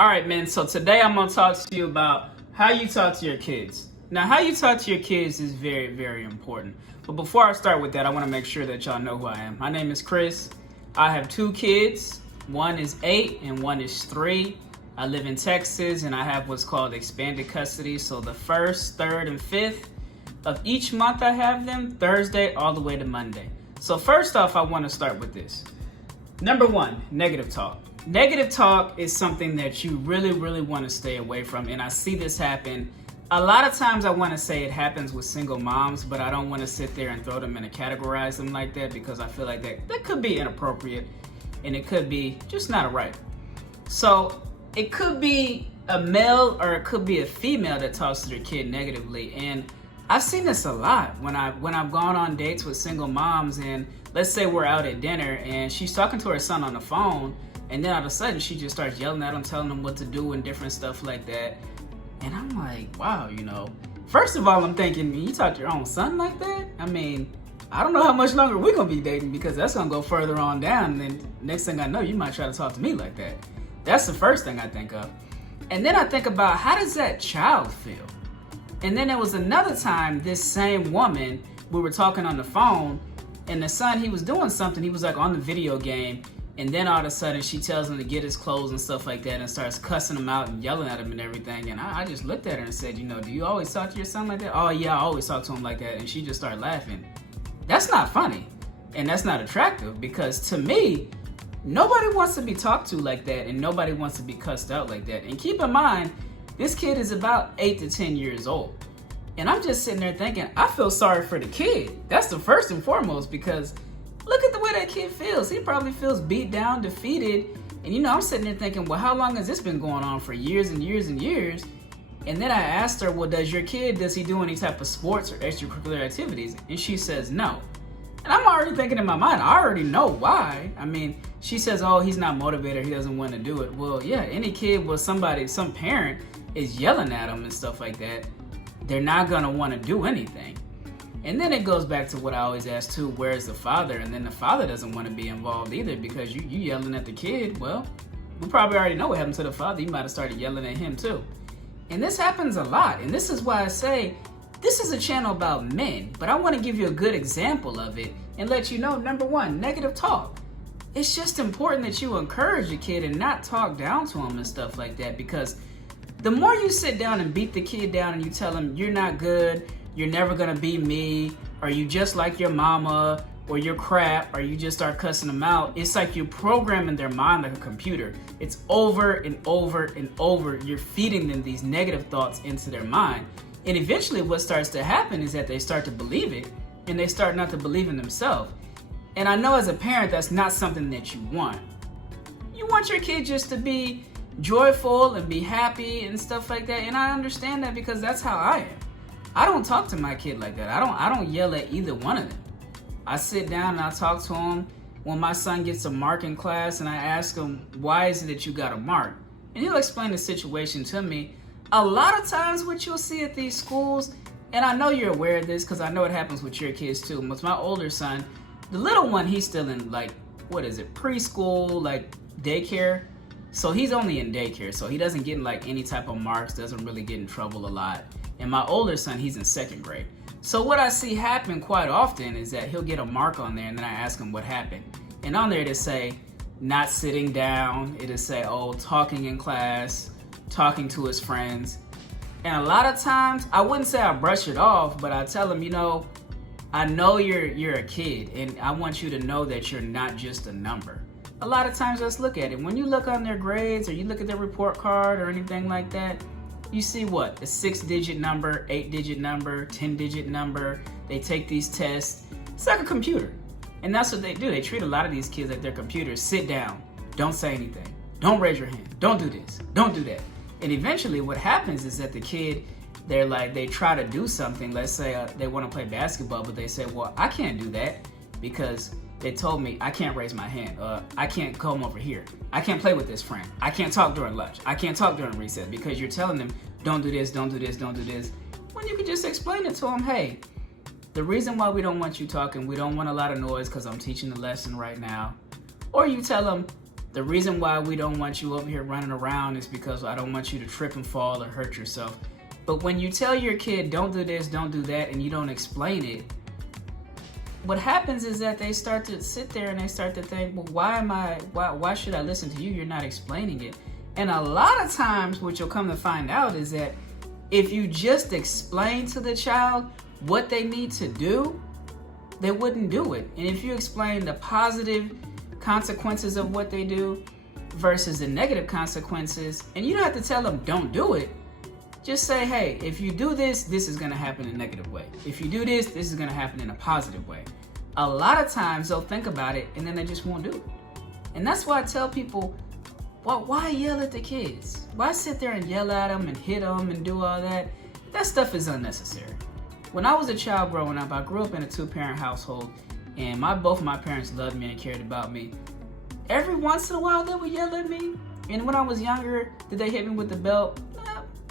All right, man. So today I'm going to talk to you about how you talk to your kids. Now, how you talk to your kids is very, very important. But before I start with that, I want to make sure that y'all know who I am. My name is Chris. I have 2 kids. One is 8 and one is 3. I live in Texas and I have what's called expanded custody. So the 1st, 3rd, and 5th of each month I have them, Thursday all the way to Monday. So first off, I want to start with this. Number 1, negative talk. Negative talk is something that you really, really want to stay away from. And I see this happen. A lot of times I want to say it happens with single moms, but I don't want to sit there and throw them in and categorize them like that because I feel like that could be inappropriate and it could be just not right. So it could be a male or it could be a female that talks to their kid negatively. And I've seen this a lot when I've gone on dates with single moms, and let's say we're out at dinner and she's talking to her son on the phone, and then all of a sudden she just starts yelling at him, telling him what to do and different stuff like that. And I'm like, wow, first of all, I'm thinking, you talk to your own son like that? I mean, I don't know how much longer we're gonna be dating because that's gonna go further on down. And then next thing I know, you might try to talk to me like that. That's the first thing I think of. And then I think about, how does that child feel? And then there was another time, this same woman, we were talking on the phone, and the son, he was doing something, he was like on the video game, and then all of a sudden she tells him to get his clothes and stuff like that and starts cussing him out and yelling at him and everything. And I just looked at her and said, do you always talk to your son like that? Oh yeah, I always talk to him like that. And she just started laughing. That's not funny. And that's not attractive, because to me, nobody wants to be talked to like that and nobody wants to be cussed out like that. And keep in mind, this kid is about 8 to 10 years old. And I'm just sitting there thinking, I feel sorry for the kid. That's the first and foremost, because look at the way that kid feels. He probably feels beat down, defeated. And I'm sitting there thinking, well, how long has this been going on? For years and years and years. And then I asked her, well, does he do any type of sports or extracurricular activities? And she says no. And I'm already thinking in my mind, I already know why. I mean, she says, oh, he's not motivated, he doesn't want to do it. Well, yeah, any kid with some parent is yelling at them and stuff like that, they're not going to want to do anything. And then it goes back to what I always ask too, where's the father? And then the father doesn't want to be involved either, because you yelling at the kid. Well, we probably already know what happened to the father. You might have started yelling at him too. And this happens a lot. And this is why I say, this is a channel about men, but I want to give you a good example of it and let you know, number 1, negative talk. It's just important that you encourage your kid and not talk down to him and stuff like that, because the more you sit down and beat the kid down and you tell him you're not good, you're never gonna be me, or you just like your mama, or you're crap, or you just start cussing them out, it's like you're programming their mind like a computer. It's over and over and over. You're feeding them these negative thoughts into their mind. And eventually what starts to happen is that they start to believe it, and they start not to believe in themselves. And I know as a parent, that's not something that you want. You want your kid just to be joyful and be happy and stuff like that. And I understand that, because that's how I am. I don't talk to my kid like that. I don't yell at either one of them. I sit down and I talk to him. When my son gets a mark in class and I ask him, why is it that you got a mark? And he'll explain the situation to me. A lot of times what you'll see at these schools, and I know you're aware of this because I know it happens with your kids too. With my older son, the little one, he's still in preschool, daycare. So he's only in daycare, so he doesn't get in any type of marks, doesn't really get in trouble a lot. And my older son, he's in 2nd grade. So what I see happen quite often is that he'll get a mark on there, and then I ask him what happened. And on there it'll say, not sitting down. It'll say, talking in class, talking to his friends. And a lot of times, I wouldn't say I brush it off, but I tell him, I know you're a kid, and I want you to know that you're not just a number. A lot of times, let's look at it. When you look on their grades or you look at their report card or anything like that, you see what? A 6-digit number, 8-digit number, 10-digit number. They take these tests. It's like a computer. And that's what they do. They treat a lot of these kids like they're computers. Sit down. Don't say anything. Don't raise your hand. Don't do this. Don't do that. And eventually what happens is that the kid, they try to do something. Let's say they want to play basketball, but they say, well, I can't do that because they told me I can't raise my hand. I can't come over here. I can't play with this friend. I can't talk during lunch. I can't talk during recess, because you're telling them, don't do this, don't do this, don't do this. When you could just explain it to them, hey, the reason why we don't want you talking, we don't want a lot of noise because I'm teaching the lesson right now. Or you tell them, The reason why we don't want you over here running around is because I don't want you to trip and fall or hurt yourself. But when you tell your kid, don't do this, don't do that, and you don't explain it, what happens is that they start to sit there and they start to think, well, why should I listen to you? You're not explaining it. And a lot of times what you'll come to find out is that if you just explain to the child what they need to do, they wouldn't do it. And if you explain the positive consequences of what they do versus the negative consequences, and you don't have to tell them don't do it, just say, hey, if you do this, this is going to happen in a negative way. If you do this, this is going to happen in a positive way. A lot of times they'll think about it and then they just won't do it. And that's why I tell people, well, why yell at the kids? Why sit there and yell at them and hit them and do all that? That stuff is unnecessary. When I was a child growing up, I grew up in a 2-parent household, and both of my parents loved me and cared about me. Every once in a while, they would yell at me. And when I was younger, did they hit me with the belt?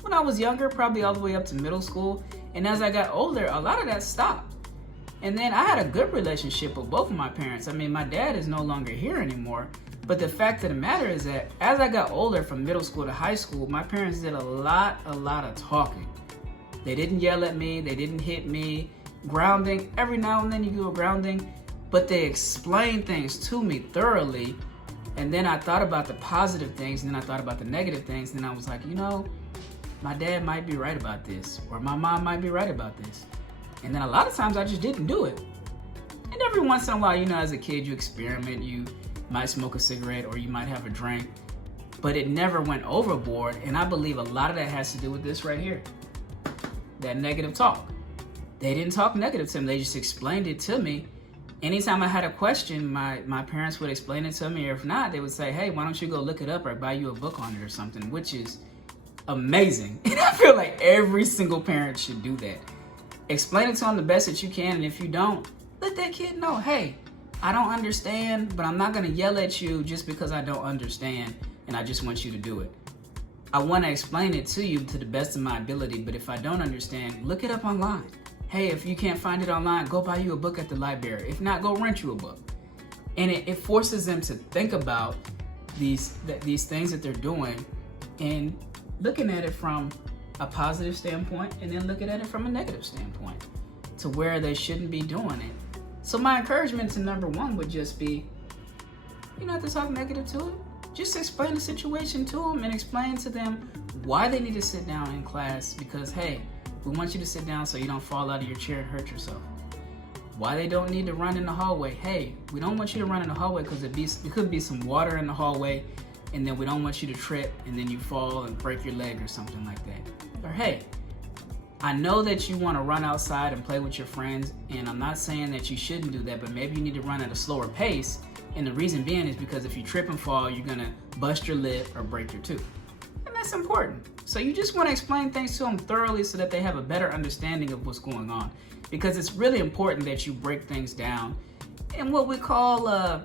When I was younger, probably all the way up to middle school. And as I got older, a lot of that stopped. And then I had a good relationship with both of my parents. I mean, my dad is no longer here anymore. But the fact of the matter is that as I got older, from middle school to high school, my parents did a lot of talking. They didn't yell at me. They didn't hit me. Grounding, every now and then you do a grounding. But they explained things to me thoroughly. And then I thought about the positive things, and then I thought about the negative things. And then I was like, my dad might be right about this, or my mom might be right about this. And then a lot of times I just didn't do it. And every once in a while, as a kid, you experiment, you might smoke a cigarette or you might have a drink, but it never went overboard. And I believe a lot of that has to do with this right here, that negative talk. They didn't talk negative to me, they just explained it to me. Anytime I had a question, my parents would explain it to me, or if not, they would say, hey, why don't you go look it up or buy you a book on it or something, which is amazing. And I feel like every single parent should do that. Explain it to them the best that you can, and if you don't, let that kid know, hey, I don't understand, but I'm not going to yell at you just because I don't understand, and I just want you to do it. I want to explain it to you to the best of my ability, but if I don't understand, look it up online. Hey, if you can't find it online, go buy you a book at the library. If not, go rent you a book. And it forces them to think about these things that they're doing and looking at it from a positive standpoint, and then looking at it from a negative standpoint to where they shouldn't be doing it. So my encouragement to number one would just be, you don't have to talk negative to it. Just explain the situation to them and explain to them why they need to sit down in class, because, hey, we want you to sit down so you don't fall out of your chair and hurt yourself. Why they don't need to run in the hallway. Hey, we don't want you to run in the hallway because it could be some water in the hallway, and then we don't want you to trip and then you fall and break your leg or something like that. Or hey, I know that you want to run outside and play with your friends, and I'm not saying that you shouldn't do that, but maybe you need to run at a slower pace. And the reason being is because if you trip and fall, you're going to bust your lip or break your tooth. And that's important. So you just want to explain things to them thoroughly so that they have a better understanding of what's going on. Because it's really important that you break things down in what we call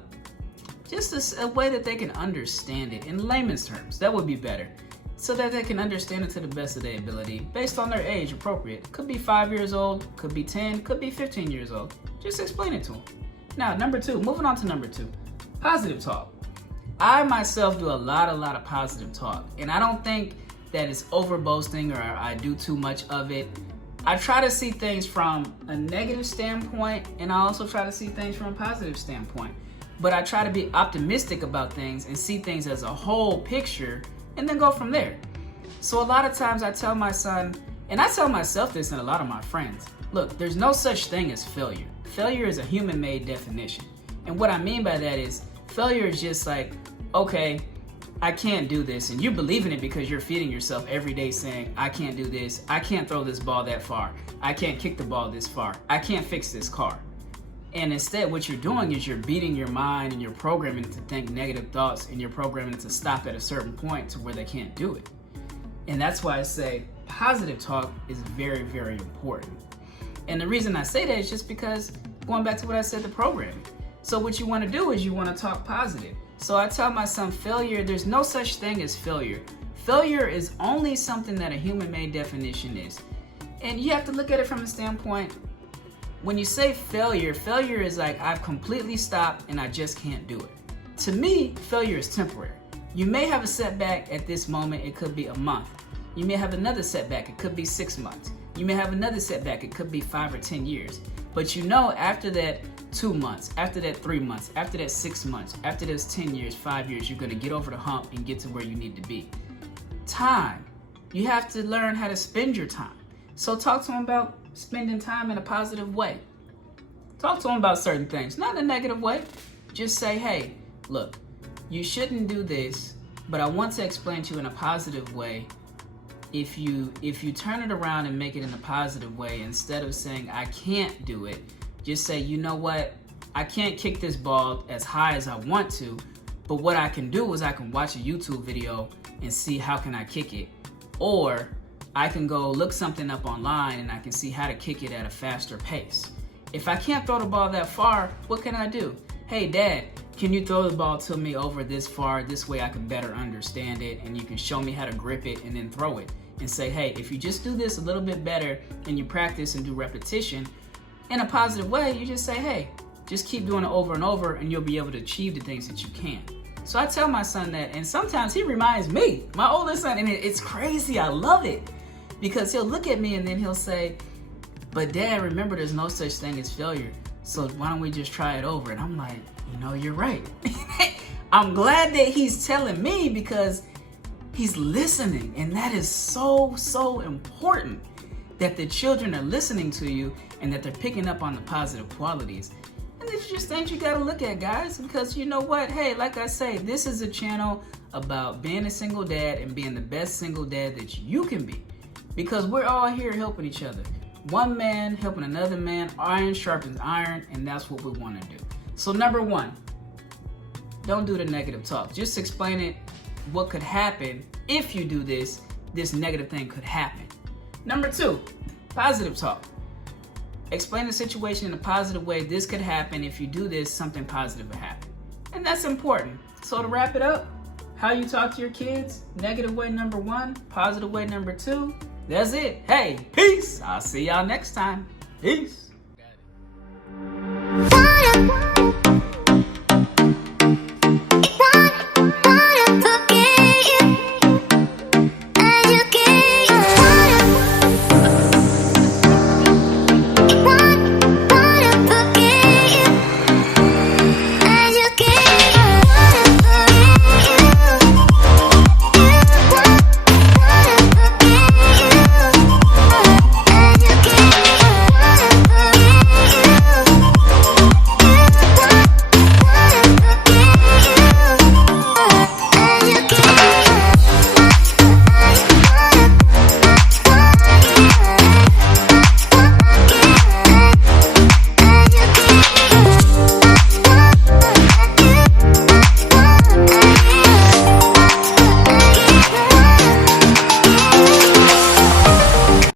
just a way that they can understand it in layman's terms. That would be better. So that they can understand it to the best of their ability based on their age appropriate. Could be 5 years old, could be 10, could be 15 years old. Just explain it to them. Now, number two, moving on to number two, positive talk. I myself do a lot of positive talk, and I don't think that it's over boasting or I do too much of it. I try to see things from a negative standpoint, and I also try to see things from a positive standpoint. But I try to be optimistic about things and see things as a whole picture and then go from there. So a lot of times I tell my son, and I tell myself this and a lot of my friends, look, there's no such thing as failure. Failure is a human-made definition. And what I mean by that is failure is just like, okay, I can't do this. And you believe in it because you're feeding yourself every day saying, I can't do this. I can't throw this ball that far. I can't kick the ball this far. I can't fix this car. And instead, what you're doing is you're beating your mind and you're programming it to think negative thoughts, and you're programming it to stop at a certain point to where they can't do it. And that's why I say positive talk is very, very important. And the reason I say that is just because, going back to what I said, the programming. So what you want to do is you want to talk positive. So I tell my son, failure, there's no such thing as failure. Failure is only something that a human-made definition is. And you have to look at it from a standpoint, when you say failure, failure is like, I've completely stopped and I just can't do it. To me, failure is temporary. You may have a setback at this moment, it could be a month. You may have another setback, it could be 6 months. You may have another setback, it could be 5 or 10 years. But you know, after that 2 months, after that 3 months, after that 6 months, after those 10 years, 5 years, you're gonna get over the hump and get to where you need to be. Time. You have to learn how to spend your time. So talk to them about spending time in a positive way. Talk to them about certain things, not in a negative way. Just say, hey, look, you shouldn't do this, but I want to explain to you in a positive way. If you turn it around and make it in a positive way, instead of saying I can't do it, just say, you know what, I can't kick this ball as high as I want to, but what I can do is I can watch a YouTube video and see how can I kick it. Or I can go look something up online and I can see how to kick it at a faster pace. If I can't throw the ball that far, what can I do? Hey, Dad, can you throw the ball to me over this far? This way I can better understand it and you can show me how to grip it and then throw it. And say, hey, if you just do this a little bit better and you practice and do repetition in a positive way, you just say, hey, just keep doing it over and over and you'll be able to achieve the things that you can. So I tell my son that, and sometimes he reminds me, my oldest son, and it's crazy, I love it. Because he'll look at me and then he'll say, but Dad, remember there's no such thing as failure. So why don't we just try it over? And I'm like, you know, you're right. I'm glad that he's telling me because he's listening, and that is so important, that the children are listening to you and that they're picking up on the positive qualities. And these are just things you gotta look at, guys, because you know what? Hey, like I say, this is a channel about being a single dad and being the best single dad that you can be, because we're all here helping each other. One man helping another man, iron sharpens iron, and that's what we wanna do. So number one, don't do the negative talk. Just explain it. What could happen if you do this negative thing could happen. Number two, positive talk. Explain the situation in a positive way. This could happen. If you do this, something positive will happen. And that's important. So to wrap it up, how you talk to your kids, negative way number one, positive way number two. That's it. Hey, peace. I'll see y'all next time. Peace. Got it.